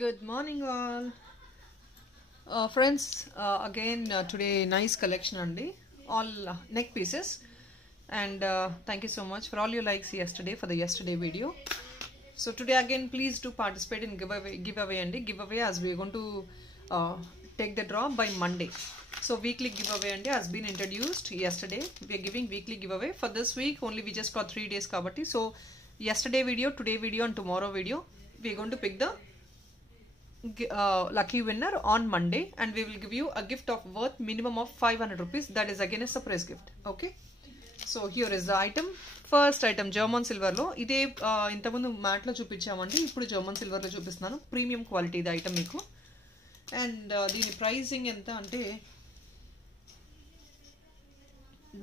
Good morning, all. Friends, again today nice collection andi, all neck pieces, and thank you so much for all your likes yesterday for the yesterday video. So today again, please do participate in giveaway andi, giveaway as we are going to take the draw by Monday. So weekly giveaway andi has been introduced yesterday. We are giving weekly giveaway for this week. Only we just got 3 days kabatti. So yesterday video, today video, and tomorrow video, we are going to pick the lucky winner on Monday, and we will give you a gift of worth minimum of 500 rupees. That is again a surprise gift. Okay, so here is the item. First item German silver lo ide ఇంతకుముందు matte లో చూపించామండి, ఇప్పుడు German silver లో చూపిస్తున్నాను. Premium quality ఇది item మీకు, and దీని pricing ఎంత అంటే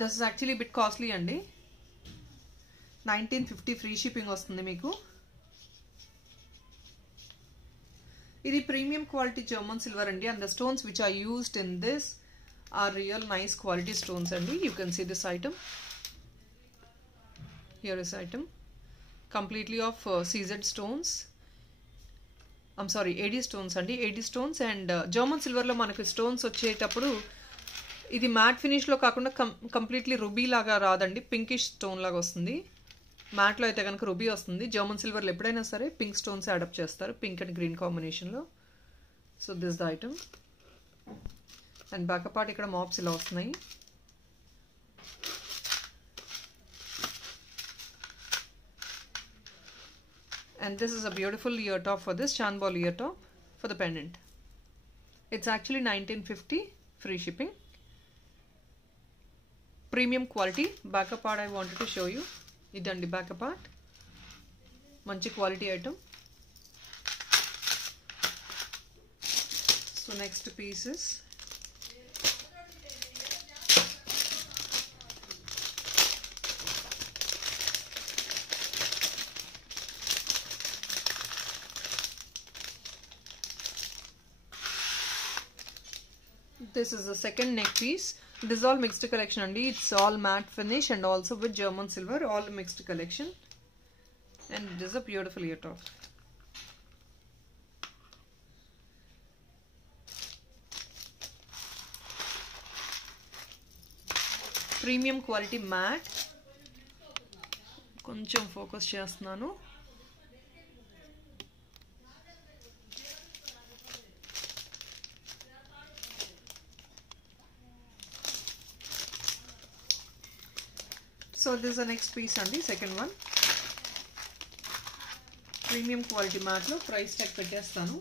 this is actually bit costly అండి. 1950 ఫ్రీ షిప్పింగ్ వస్తుంది మీకు. ఇది ప్రీమియం క్వాలిటీ జర్మన్ సిల్వర్ అండి, and the stones which are used in this are real nice quality stones అండి. You can see this item. Here is item completely of CZ stones. I'm sorry, AD stones andi, AD stones. And German silver lo manaku stones vachetappudu ఇది mat finish లో కాకుండా completely ruby లాగా రాదండి, pinkish stone లాగా వస్తుంది. Mat లో అయితే కనుక రుబీ వస్తుంది. జర్మన్ సిల్వర్ లో ఎప్పుడైనా సరే పింక్ స్టోన్స్ యాడప్ చేస్తారు, పింక్ అండ్ గ్రీన్ కాంబినేషన్ లో. So this the item. And back part ఇక్కడ మాప్స్ ఇలా వస్తున్నాయి. And this is a beautiful ear top for this Chan ball ear top for the pendant. It's actually 1950 free shipping. Premium quality. Backup part I wanted to show you. Idandi backup part. Manchi quality item. So next piece is this is the second neck piece. This is all mixed collection andi. It's all matte finish and also with German silver, all mixed collection. And this is a beautiful ear top. Premium quality matte. కొంచెం focus చేస్తున్నాను. So this is the next piece and the second one. Premium quality mat lo price tag pettestanu.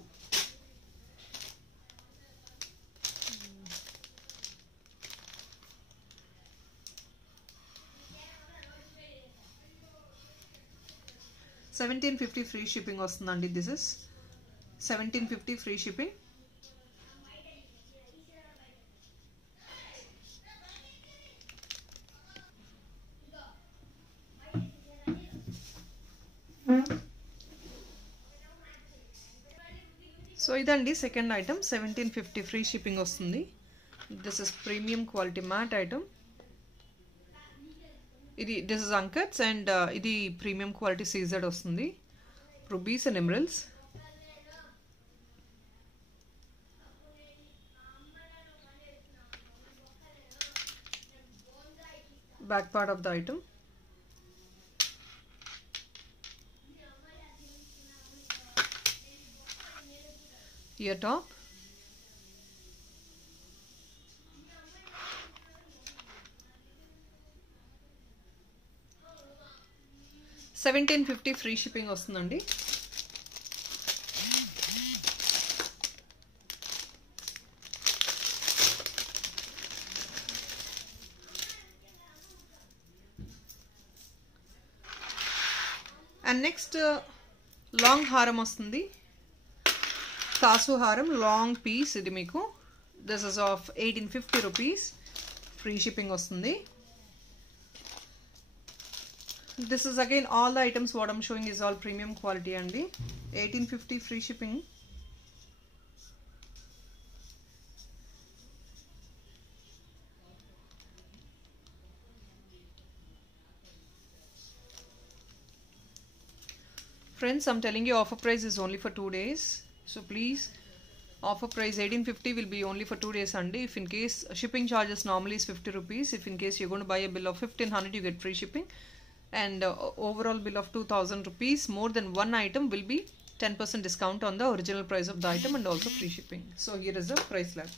$1750 free shipping vastundandi. This is $1750 free shipping. So ఇదండి second item. 1750 free shipping వస్తుంది. This is premium quality matte item. ఇది this is uncuts and ఇది premium quality CZ వస్తుంది. Rubies and emeralds. Back part of the item. Ear top. $1750 free shipping వస్తుందండి. And next long హారం వస్తుంది. కాసు హారం long piece ఇది మీకు. This is of 1850 rupees free shipping వస్తుంది. This is again all the items what I'm sowing is all premium quality అండి. 1850 free shipping. Friends, I'm telling you offer price is only for 2 days. So please, offer price 1850 will be only for 2 days Sunday. If in case shipping charges normally is 50 rupees, if in case you're going to buy a bill of 1500, you get free shipping, and overall bill of 2000 rupees, more than one item will be 10% discount on the original price of the item and also free shipping. So here is the price lab.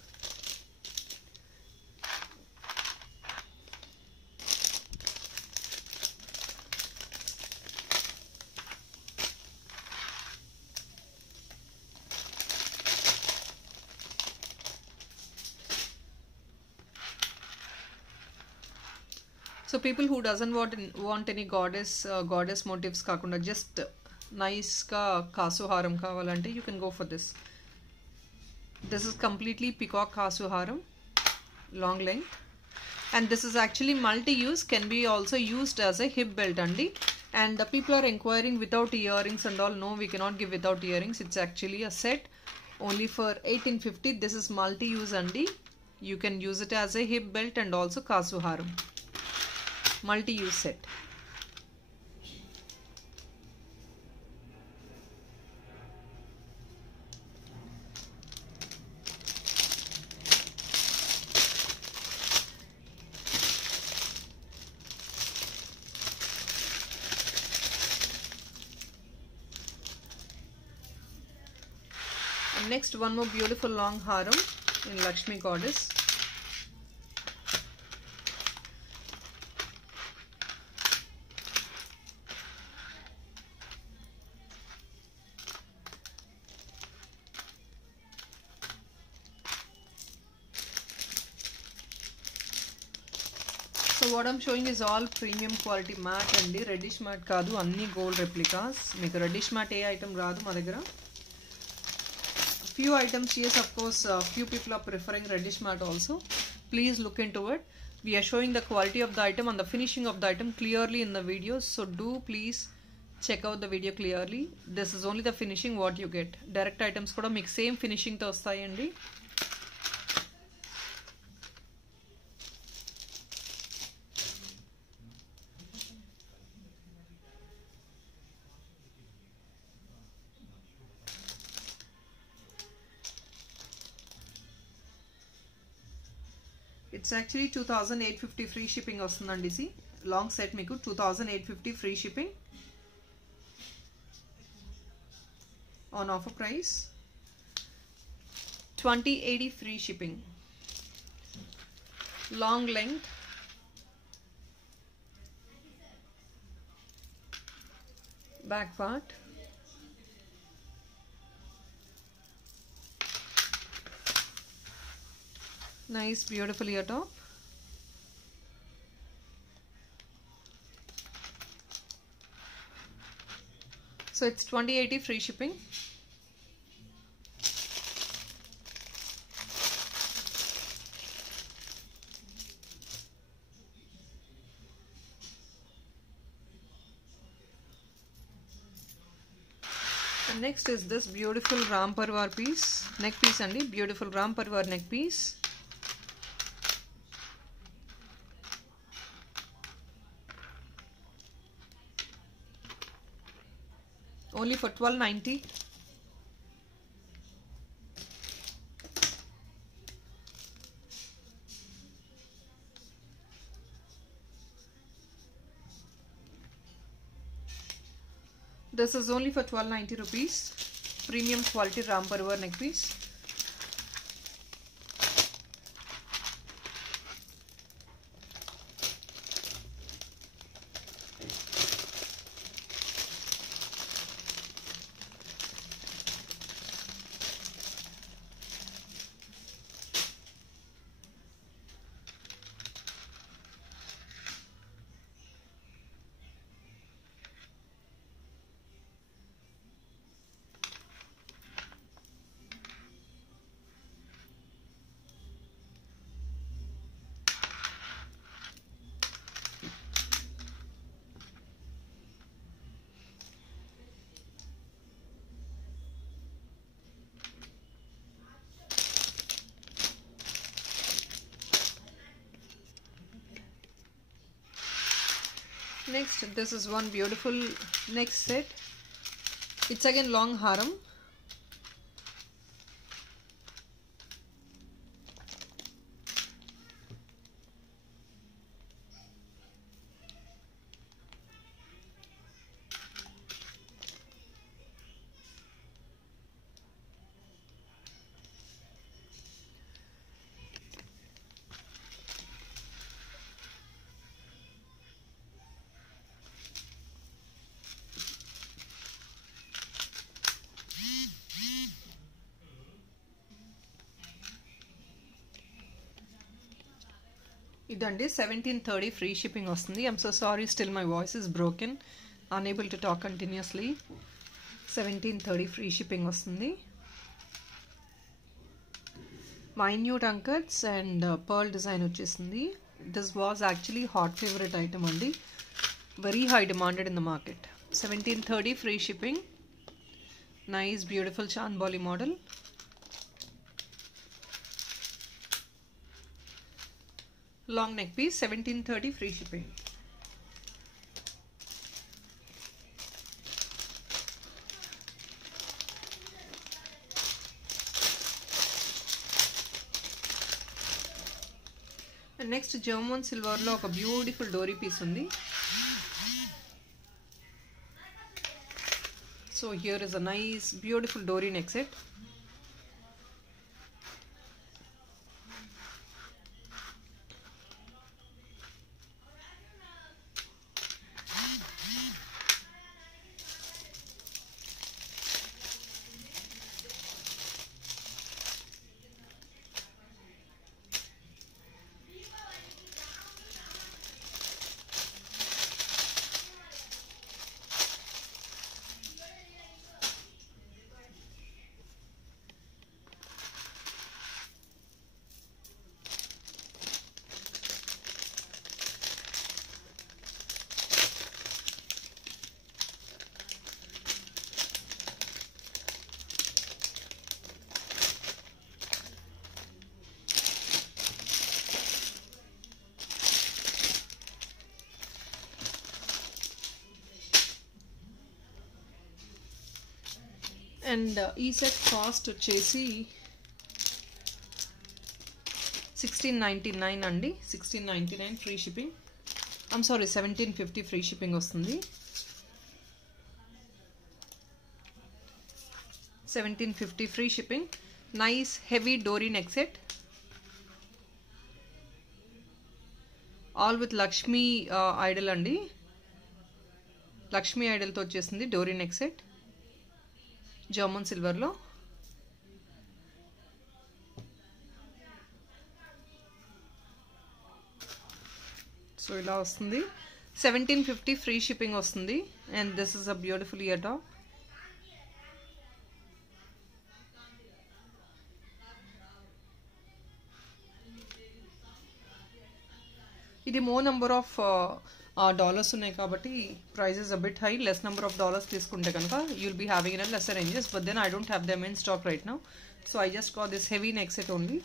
So people who doesn't want any goddess motifs kakunda, just nice ka kasu haram kavalante, you can go for this. This is completely peacock kasu haram, long length, and this is actually multi-use, can be also used as a hip belt andi. And the people are inquiring without earrings and all. No, we cannot give without earrings. It's actually a set only for 1850. This is multi-use andi. You can use it as a hip belt and also kasu haram. Multi-use set. And next, one more beautiful long haram in Lakshmi goddess. So what I'm showing is all premium quality matte and reddish matte kaadu, anni gold replicas. Meeku reddish matte A item రాదు మా దగ్గర. Few items, yes, of course, few people are preferring reddish matte also. Please look into it. We are showing the quality of the item and the finishing of the item clearly in the video, so do please check out the video clearly. This is only the finishing what you get. Direct items kuda meeku same finishing తో వస్తాయండి. It's actually 2850 free shipping వస్తుందండి. See, long set మీకు 2850 free shipping on offer price, 2080 free shipping. Long length, back part, nice beautiful ear top. So it's 2080 free shipping. And next is this beautiful Ram Parvar piece, neck piece andi, beautiful Ram Parvar neck piece. Only for 1290. This is only for 1290 rupees. Premium quality Ram Parvar neck piece. Next, this is one beautiful neck set. It's again long haram. ఇదండి 1730 free shipping వస్తుంది. I'm so sorry, still my voice is broken, unable to talk continuously. 1730 free shipping వస్తుంది. Minute uncuts and pearl design వచ్చేసింది. This was actually hot favourite item అండి, very high demanded in the market. 1730 free shipping. Nice beautiful chandbali model. Long neck piece, 1730 free shipping. And next German silver lo oka beautiful dory piece undi. So here is a nice beautiful dory neck set. And ఈ set cost వచ్చేసి 1699 అండి. 1699 free shipping. I'm sorry, 1750 free shipping వస్తుంది. 1750 free shipping. Nice heavy dory neck set, all with Lakshmi idol అండి. లక్ష్మీ ఐడల్తో వచ్చేసింది dory neck set, German సిల్వర్లో. So ఇలా వస్తుంది. 1750 ఫ్రీ షిప్పింగ్ వస్తుంది. And this is a beautiful ear top. ఇది మోర్ నెంబర్ ఆఫ్ డాలర్స్ ఉన్నాయి కాబట్టి prices a bit high. Less number of dollars తీసుకుంటే కనుక you'll be having in lesser ranges, but then I don't have them in stock right now. So I just got this heavy neck set only.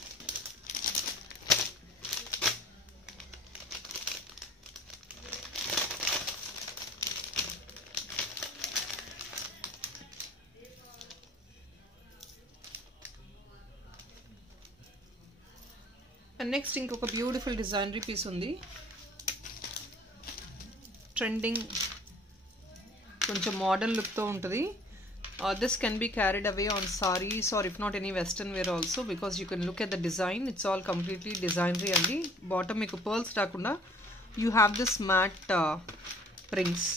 And next ఇంకొక beautiful designer piece ఉంది. Trending కొంచెం modern లుక్తో ఉంటుంది. This can be carried away on saris or if not any western wear also, because you can look at the design. It's all completely designer అండి. Bottom మీకు pearls రాకుండా you have this matte rings.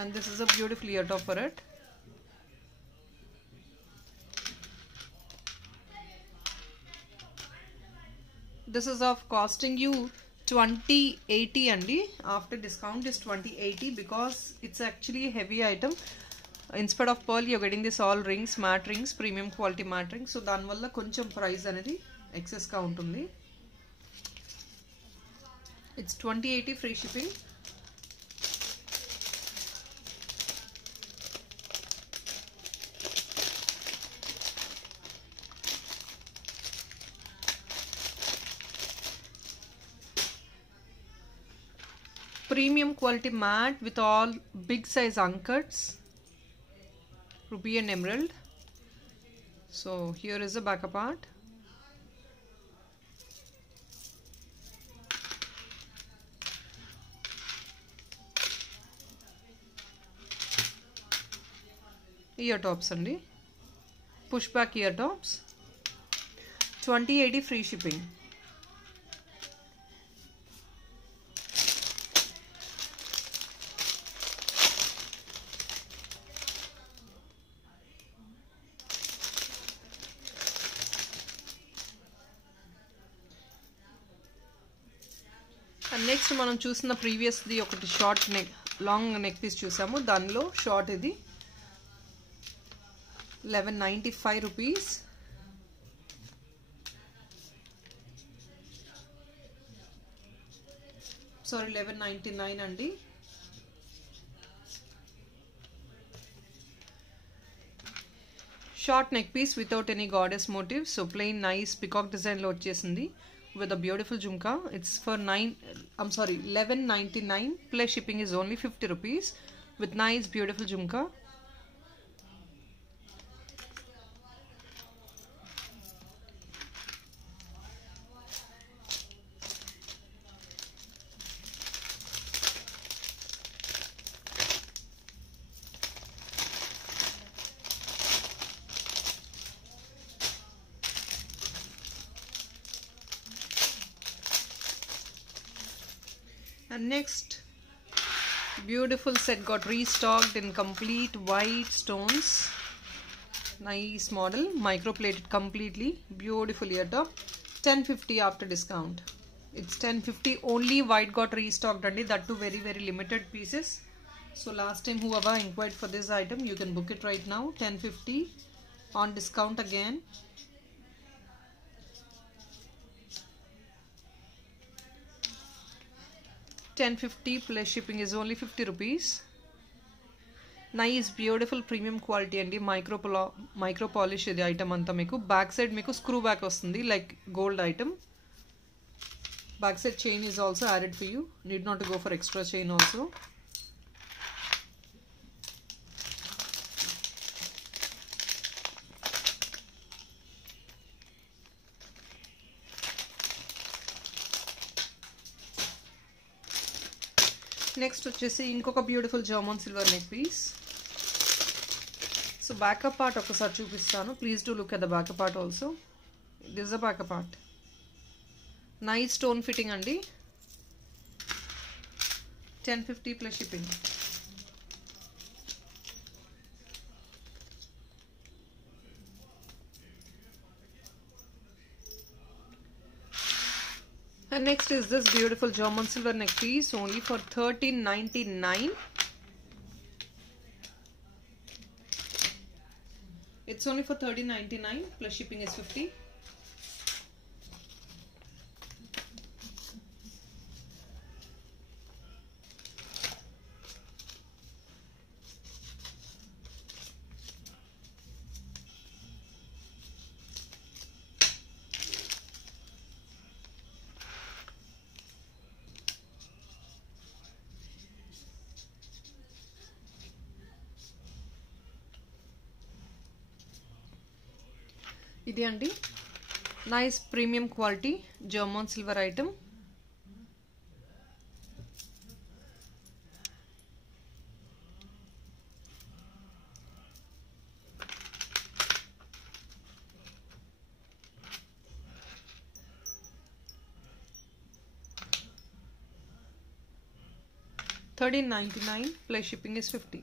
And this is a beautiful ear top for it. This is of costing you 2080 andi. After discount is 2080 because it's actually a heavy item. Instead of pearl you're getting this all rings, matte rings, premium quality matte rings. So dan valla koncham price anedi excess ga untundi. It's 2080 free shipping. Premium quality matte with all big size anchors, ruby and emerald. So here is the back part. Ear tops andi, push back ear tops. 2080 free shipping. Next మనం చూసిన ప్రీవియస్ది ఒకటి short neck long neck piece చూసాము, దానిలో short ఇది 1195 rupees. Sorry 1199 అండి. Short neck piece without any goddess motif, so plain nice peacock డిజైన్లో వచ్చేసింది with a beautiful jhumka. It's for 1199 plus shipping is only 50 rupees with nice beautiful jhumka. And next beautiful set got restocked in complete white stones. Nice model, microplated completely, beautiful ear top. 1050 after discount. It's 1050 only. White got restocked and that too very limited pieces. So last time whoever inquired for this item, you can book it right now. 1050 on discount again. $10.50 plus shipping is only 50 rupees. Nice beautiful premium quality and micro polish ఇది item అంతా. మీకు back side మీకు screw back వస్తుంది like gold item. Back side chain is also added for you. Need not to go for extra chain also. Next వచ్చేసి ఇంకొక beautiful German silver neck piece. So backup part ఒకసారి చూపిస్తాను. Please do look at the backup part also. This the backup part. Nice stone fitting అండి. 1050 plus shipping. And next is this beautiful German silver neck piece only for 1399. It's only for 1399 plus shipping is 50. ఇది అండి nice premium quality German silver item. $13.99 plus shipping is 50.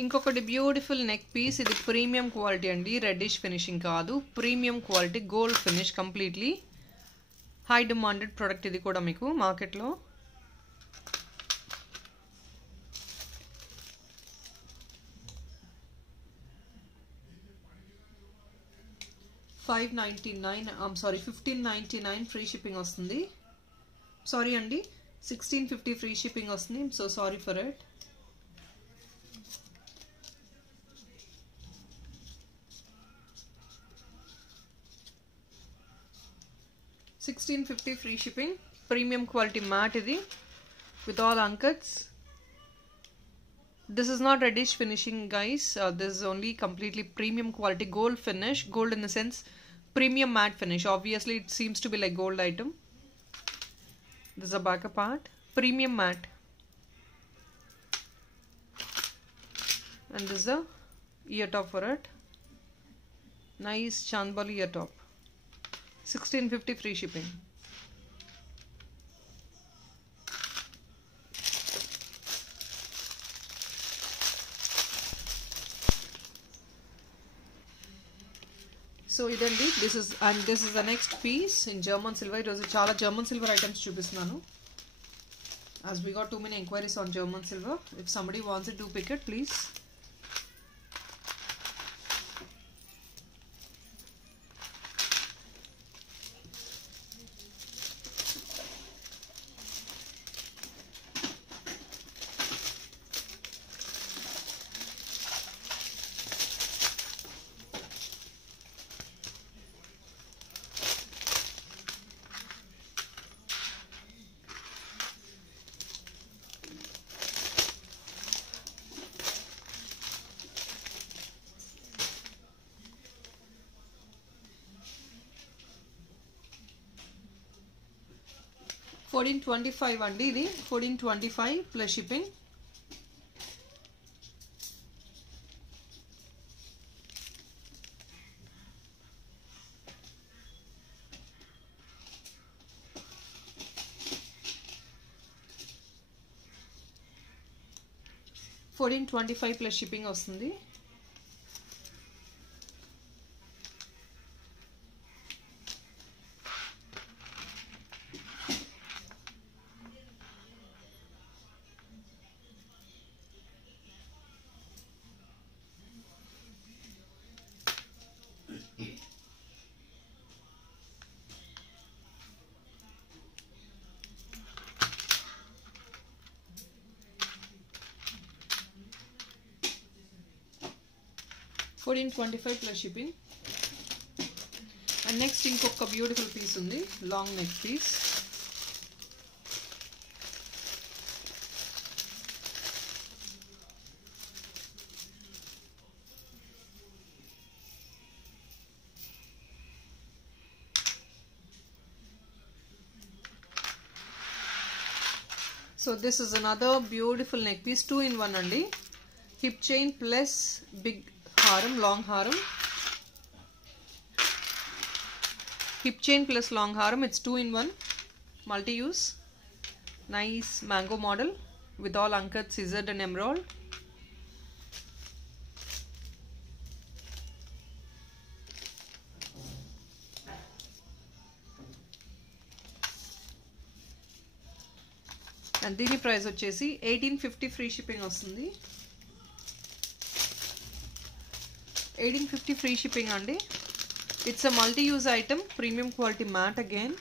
ఇంకొకటి beautiful neck piece. ఇది premium quality అండి, reddish finishing కాదు, premium quality gold finish completely. High demanded product ఇది కూడా మీకు మార్కెట్లో. $1599 ఫ్రీ షిప్పింగ్ వస్తుంది. సారీ అండి, $1650 ఫ్రీ షిప్పింగ్ వస్తుంది. So sorry for it. $1650 free shipping. Premium quality matte ఇది with all unkats. This is not reddish finishing, guys. This is only completely premium quality gold finish. Gold in the sense premium matte finish. Obviously it seems to be like gold item. This is a backup part. Premium matte. And this is the ear top for it. Nice Chandbali ear top. 1650 free shipping. So ఇదండి, this is the next piece in German silver. ఈరోజు చాలా German silver items చూపిస్తున్నాను. As we got too many inquiries on German silver. If somebody wants it, do pick it, please. $1425 అండి. ఇది $1425 plus shipping. $1425 plus shipping వస్తుంది. $1425 plus shipping. And next ఇంకొక beautiful piece ఉంది, long neck piece. So this is another beautiful neck piece, 2-in-1 అండి. Hip chain plus big haram, long haram. Hip chain plus long haram. It's 2-in-1, multi-use. Nice mango model with all uncut, scissored and emerald. And దీని price వచ్చేసి $1850 free shipping వస్తుంది. $1850 free shipping అండి. It's a multi use item, premium quality mat again.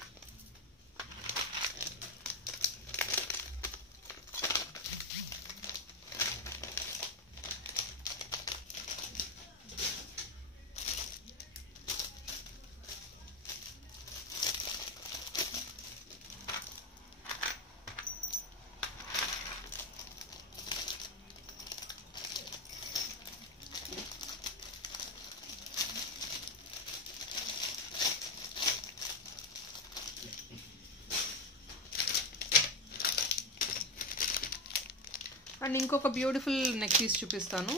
And ఇంకొక beautiful neck piece చూపిస్తాను.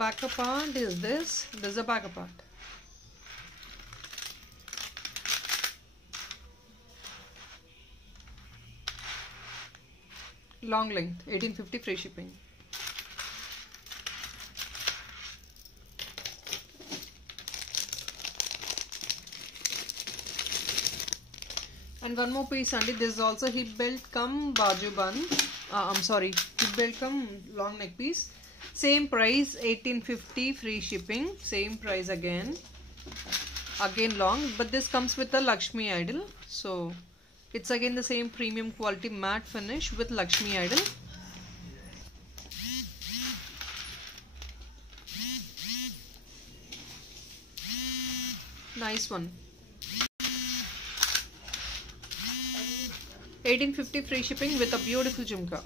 Backup part is this a backup part. Long length, $1850 free shipping. And one more piece అండి. This is also hip belt come baju bun. Hip belt come long neck piece. Same price, $1850 free shipping. Same price again long, but this comes with a Lakshmi idol. So it's again the same premium quality matte finish with Lakshmi idol. Nice one. $1850 free shipping with a beautiful jhumka.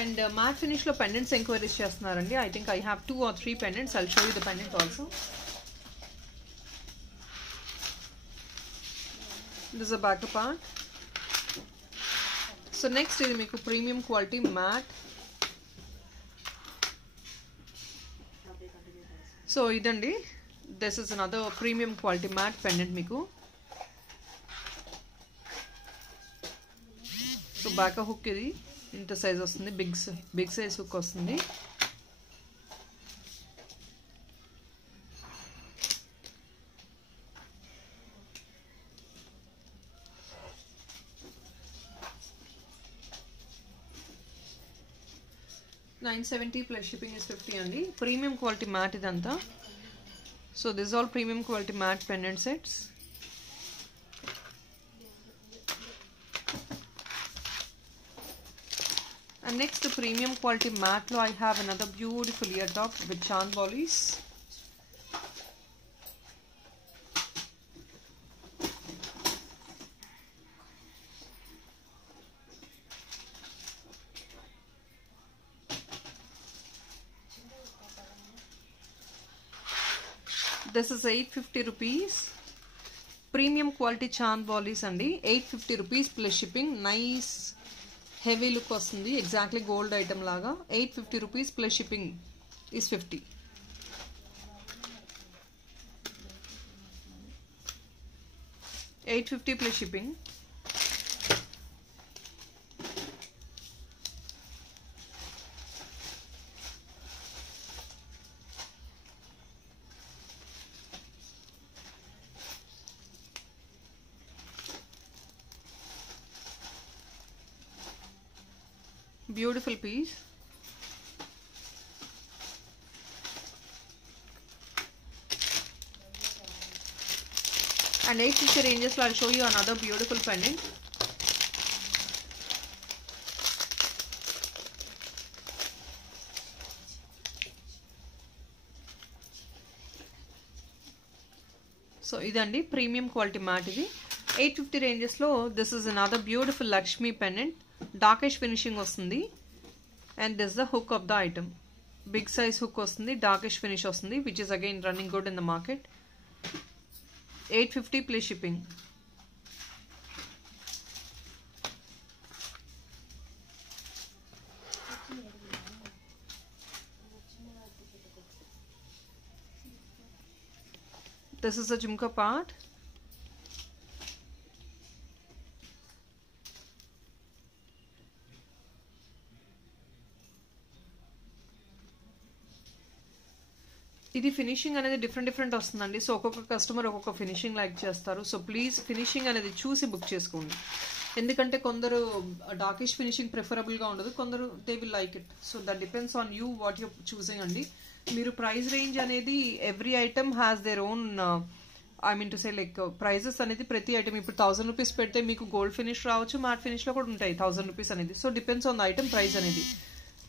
And matte ఫినిష్లో pendants enquiries చేస్తున్నారండి. I think I have 2 or 3 pendants. I'll show you the pendant also. This a back part. So next ఇది మీకు premium quality matte. So ఇదండి, this is another premium quality matte pendant మీకు. So back hook ఇది ఇంత size వస్తుంది, big size hook వస్తుంది. $970 plus shipping is $50 అండి. Premium quality mat ఇదంతా. So this all premium quality matte pendant sets. And next premium quality matte lo I have another beautiful ear top with chand volleys. This is 850 rupees. Premium quality chand volleys andi. 850 rupees plus shipping. Nice heavy look వస్తుంది, exactly gold item లాగా. 850 rupees plus shipping is 50. $850 plus shipping. Beautiful piece. And 850 ranges, I'll show you another beautiful pendant. So idandi premium quality matte idi. 850 ranges lo this is another beautiful Lakshmi pendant. Darkish finishing వస్తుంది. And this the hook of the item. Big size hook వస్తుంది, darkish finish వస్తుంది, which is again running good in the market. 850 plus shipping. This is the jhumka part. ఇది finishing అనేది different వస్తుందండి. So ఒక్కొక్క customer ఒక్కొక్క finishing like చేస్తారు. So please finishing అనేది చూసి బుక్ చేసుకోండి. ఎందుకంటే కొందరు డార్కిష్ ఫినిషింగ్ ప్రిఫరబుల్గా ఉండదు, కొందరు they will like it. So that depends on you what you're choosing అండి. మీరు ప్రైస్ రేంజ్ అనేది every item has their own, I mean to say like prices అనేది ప్రతి ఐటమ్. ఇప్పుడు 1000 రూపీస్ పెడితే మీకు గోల్డ్ ఫినిష్ రావచ్చు, మ్యాట్ ఫినిష్లో కూడా ఉంటాయి 1000 రూపీస్ అనేది. So depends on the item price అనేది.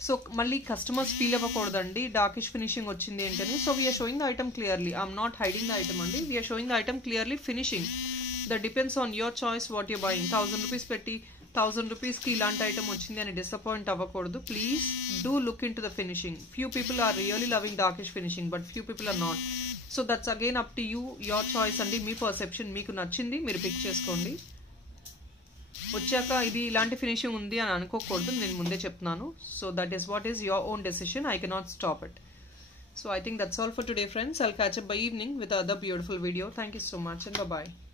సో మళ్ళీ కస్టమర్స్ ఫీల్ అవ్వకూడదండి డార్కిష్ ఫినిషింగ్ వచ్చింది ఏంటని. So we're showing the item clearly. I'm not hiding the item అండి. We're showing the item clearly finishing. That depends on your choice what you're buying. 1000 rupees పెట్టి 1000 రూపీస్కి ఇలాంటి item వచ్చింది అని disappoint అవ్వకూడదు. Please do look into the finishing. Few people are really loving darkish finishing, but few people are not. So that's again up to you, your choice అండి. మీ perception, మీకు నచ్చింది మీరు పిక్ చేసుకోండి. వచ్చాక ఇది ఇలాంటి ఫినిషింగ్ ఉంది అని అనుకోకూడదు, నేను ముందే చెప్తున్నాను. So that is what is your own decision. I cannot stop it. So I think that's all for today, friends. I'll catch up by evening with another beautiful video. Thank you so much and bye-bye.